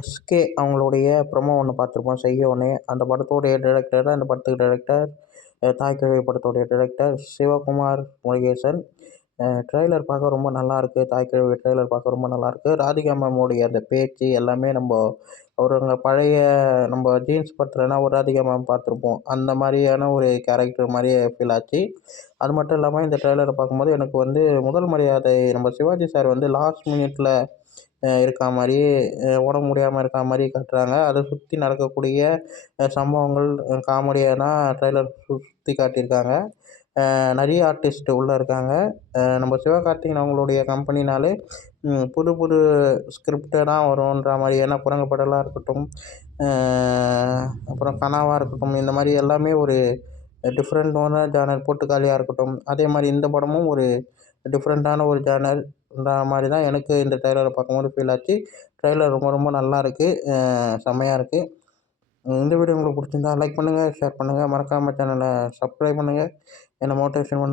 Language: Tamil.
எஸ்கே அவங்களுடைய ப்ரொமோ ஒன்று பார்த்துருப்போம் செய்யோன்னு. அந்த படத்தோடைய டைரக்டர் தான் இந்த படத்துக்கு டைரக்டர். தாய்க்கிழவி படத்தோடைய டைரக்டர் சிவகுமார் முருகேசன். ட்ரெய்லர் பார்க்க ரொம்ப நல்லாயிருக்கு. தாய்க்கிழவி ட்ரெய்லர் பார்க்க ரொம்ப நல்லாயிருக்கு. ராதிகா மேமுடைய அந்த பேச்சு எல்லாமே அவருங்க பழைய நம்ம ஜீன்ஸ் படத்துலலாம் ஒரு ராதிகா மேம் பார்த்துருப்போம். அந்த மாதிரியான ஒரு கேரக்டர் மாதிரியே ஃபீல் ஆச்சு. அது மட்டும் இல்லாமல் இந்த ட்ரெய்லரை பார்க்கும்போது எனக்கு முதல் மரியாதை நம்ம சிவாஜி சார் லாஸ்ட் மினிட்ல இருக்கா மாதிரி, உடம்பு முடியாமல் இருக்கா மாதிரி காட்டுறாங்க. அதை சுற்றி நடக்கக்கூடிய சம்பவங்கள் காமெடியாக தான் ட்ரெய்லர் சுற்றி காட்டியிருக்காங்க. நிறைய ஆர்டிஸ்ட் உள்ளே இருக்காங்க. நம்ம சிவகார்த்திகேயன் அவங்களுடைய கம்பெனினாலே புது புது ஸ்கிரிப்டு தான் வரும்ன்ற மாதிரியான குரங்குப்படலாம் இருக்கட்டும், அப்புறம் கனாவாக இருக்கட்டும், இந்த மாதிரி எல்லாமே ஒரு டிஃப்ரெண்ட்டான ஜானர். போட்டுக்காளியாக இருக்கட்டும், அதே மாதிரி இந்த படமும் ஒரு டிஃப்ரெண்ட்டான ஒரு ஜானர்ன்ற மாதிரி தான் எனக்கு இந்த ட்ரெய்லரை பார்க்கும்போது ஃபீல் ஆச்சு. ட்ரெய்லர் ரொம்ப ரொம்ப நல்லா இருக்குது, செம்மையாக இருக்குது. இந்த வீடியோ உங்களுக்கு பிடிச்சிருந்தா லைக் பண்ணுங்கள், ஷேர் பண்ணுங்கள், மறக்காமல் சேனலை சப்ஸ்கிரைப் பண்ணுங்கள், என்னை மோட்டிவேஷன் பண்ணுங்கள்.